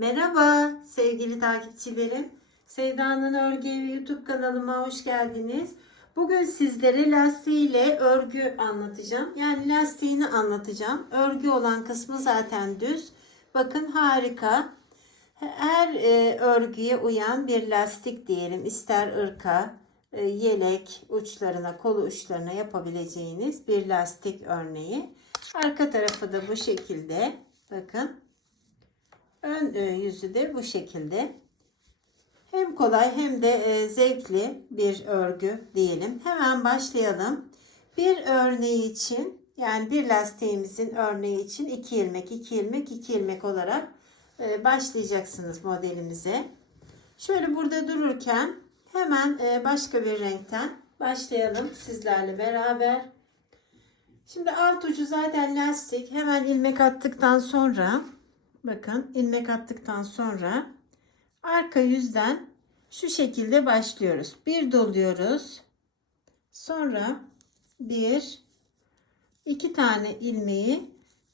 Merhaba sevgili takipçilerim. Sevda'nın Örgü Evi YouTube kanalıma hoş geldiniz. Bugün sizlere lastiğiyle örgü anlatacağım. Yani lastiğini anlatacağım. Örgü olan kısmı zaten düz. Bakın harika. Her e, örgüye uyan bir lastik diyelim. İster ırka, e, yelek uçlarına, kolu uçlarına yapabileceğiniz bir lastik örneği. Arka tarafı da bu şekilde. Bakın. Ön e, yüzü de bu şekilde. Hem kolay hem de e, zevkli bir örgü diyelim. Hemen başlayalım. Bir örneği için yani bir lastiğimizin örneği için 2 ilmek, 2 ilmek, 2 ilmek olarak e, başlayacaksınız modelimize. Şöyle burada dururken hemen başka bir renkten başlayalım sizlerle beraber. Şimdi alt ucu zaten lastik. Hemen ilmek attıktan sonra bakın ilmek attıktan sonra arka yüzden şu şekilde başlıyoruz. Bir doluyoruz. Sonra bir iki tane ilmeği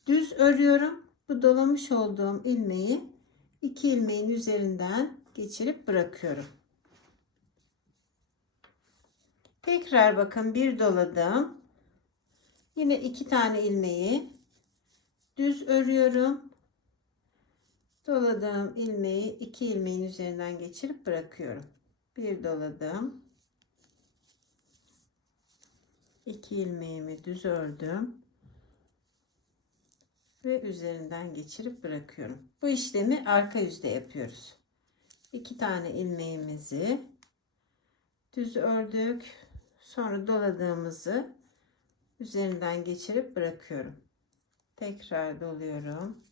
düz örüyorum. Bu dolamış olduğum ilmeği iki ilmeğin üzerinden geçirip bırakıyorum. Tekrar bakın bir doladım. Yine iki tane ilmeği düz örüyorum. Doladığım ilmeği iki ilmeğin üzerinden geçirip bırakıyorum. Bir doladım. iki ilmeğimi düz ördüm. Ve üzerinden geçirip bırakıyorum. Bu işlemi arka yüzde yapıyoruz. İki tane ilmeğimizi düz ördük. Sonra doladığımızı üzerinden geçirip bırakıyorum. Tekrar doluyorum.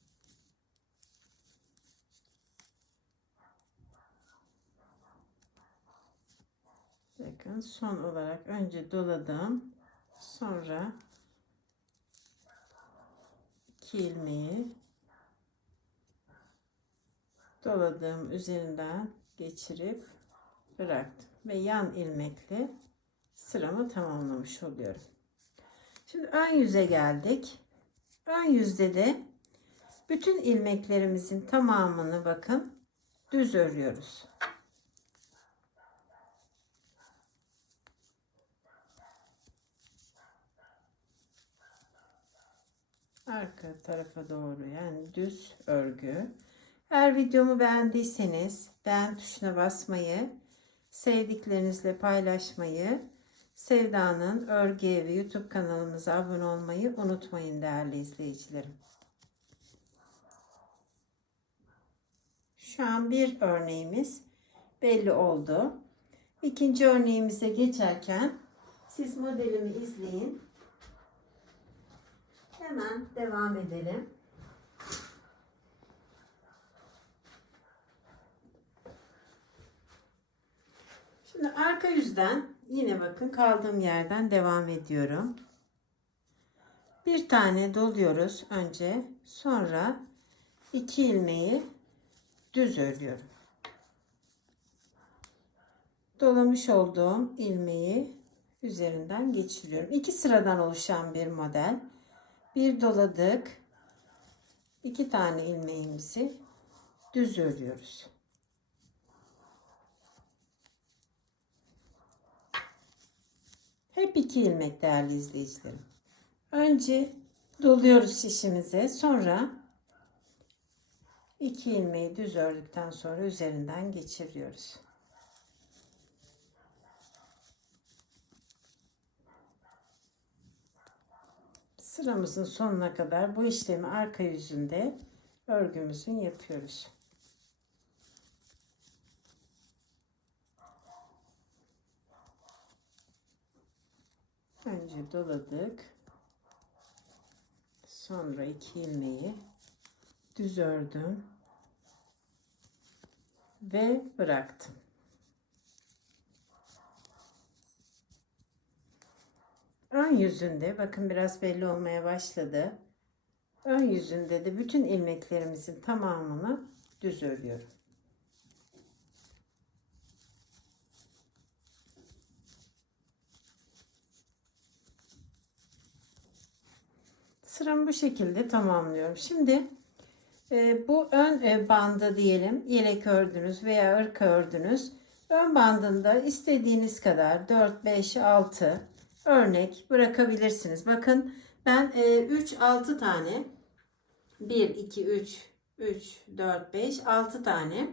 Bakın son olarak önce doladım. Sonra iki ilmeği doladığım üzerinden geçirip bıraktım ve yan ilmekle sıramı tamamlamış oluyorum. Şimdi ön yüze geldik. Ön yüzde de bütün ilmeklerimizin tamamını bakın düz örüyoruz. Arka tarafa doğru yani düz örgü. Eğer videomu beğendiyseniz beğen tuşuna basmayı, sevdiklerinizle paylaşmayı, Sevda'nın Örgü Evi YouTube kanalımıza abone olmayı unutmayın değerli izleyicilerim. Şu an bir örneğimiz belli oldu. İkinci örneğimize geçerken siz modelimi izleyin. Hemen devam edelim. Şimdi arka yüzden yine bakın kaldığım yerden devam ediyorum. Bir tane doluyoruz önce. Sonra iki ilmeği düz örüyorum. Dolamış olduğum ilmeği üzerinden geçiriyorum. İki sıradan oluşan bir model bir doladık. iki tane ilmeğimizi düz örüyoruz. Hep iki ilmek değerli izleyicilerim. Önce doluyoruz şişimize. Sonra iki ilmeği düz ördükten sonra üzerinden geçiriyoruz. Sıramızın sonuna kadar bu işlemi arka yüzünde örgümüzün yapıyoruz. Önce doladık. Sonra iki ilmeği düz ördüm ve bıraktım. Ön yüzünde bakın biraz belli olmaya başladı. Ön yüzünde de bütün ilmeklerimizin tamamını düz örüyorum. Sıramı bu şekilde tamamlıyorum. Şimdi E, bu ön e, bandı diyelim. Yelek ördünüz veya ırka ördünüz. Ön bandında istediğiniz kadar 4, 5, 6 örnek bırakabilirsiniz. Bakın ben e, 3, 6 tane 1, 2, 3, 3, 4, 5, 6 tane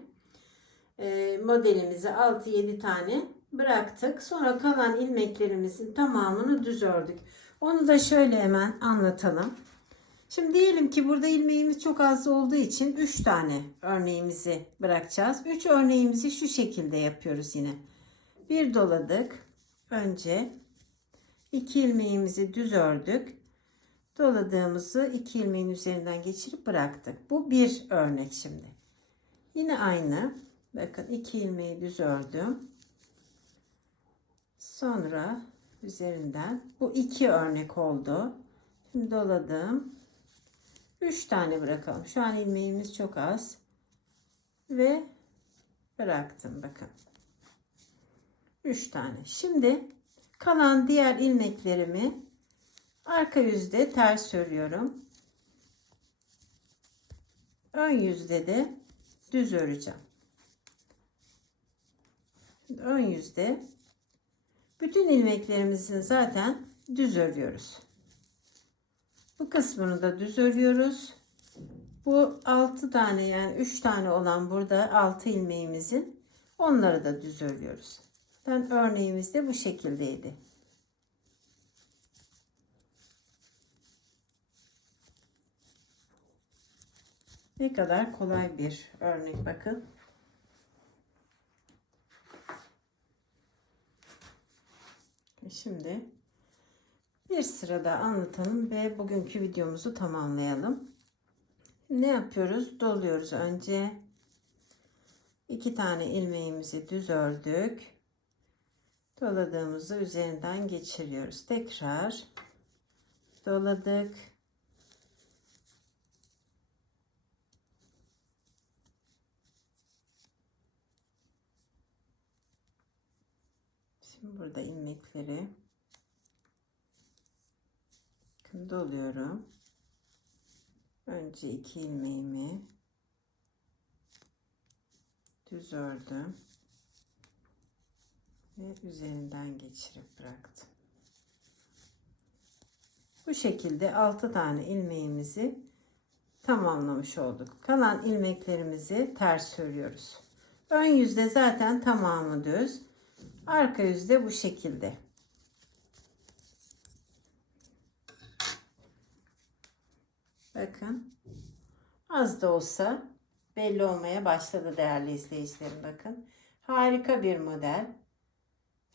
e, modelimizi 6-7 tane bıraktık. Sonra kalan ilmeklerimizin tamamını düz ördük. Onu da şöyle hemen anlatalım. Şimdi diyelim ki burada ilmeğimiz çok az olduğu için 3 tane örneğimizi bırakacağız. 3 örneğimizi şu şekilde yapıyoruz yine. Bir doladık. Önce 2 ilmeğimizi düz ördük. Doladığımızı 2 ilmeğin üzerinden geçirip bıraktık. Bu bir örnek şimdi. Yine aynı. Bakın 2 ilmeği düz ördüm. Sonra üzerinden bu iki örnek oldu. Şimdi doladım. 3 tane bırakalım. Şu an ilmeğimiz çok az. Ve bıraktım bakın. 3 tane. Şimdi kalan diğer ilmeklerimi arka yüzde ters örüyorum. Ön yüzde de düz öreceğim. Ön yüzde bütün ilmeklerimizin zaten düz örüyoruz. Bu kısmını da düz örüyoruz. Bu 6 tane yani 3 tane olan burada 6 ilmeğimizin onları da düz örüyoruz. Ben örneğimiz de bu şekildeydi. Ne kadar kolay bir örnek bakın. Şimdi bir sırada anlatalım ve bugünkü videomuzu tamamlayalım. Ne yapıyoruz? Doluyoruz önce. iki tane ilmeğimizi düz ördük. Doladığımızı üzerinden geçiriyoruz. Tekrar doladık. Şimdi burada ilmekleri doluyorum. Önce iki ilmeğimi düz ördüm ve üzerinden geçirip bıraktım. Bu şekilde 6 tane ilmeğimizi tamamlamış olduk. Kalan ilmeklerimizi ters örüyoruz. Ön yüzde zaten tamamı düz. Arka yüzde bu şekilde. Bakın. Az da olsa belli olmaya başladı değerli izleyicilerim bakın. Harika bir model.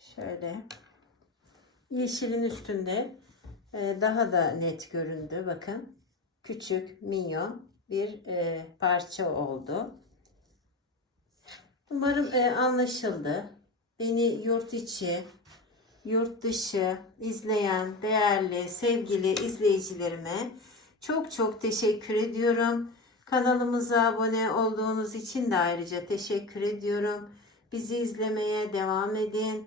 Şöyle yeşilin üstünde e, daha da net göründü bakın. Küçük, minyon bir e, parça oldu. Umarım e, anlaşıldı. Beni yurt içi, yurt dışı izleyen değerli, sevgili izleyicilerime çok çok teşekkür ediyorum. Kanalımıza abone olduğunuz için de ayrıca teşekkür ediyorum. Bizi izlemeye devam edin.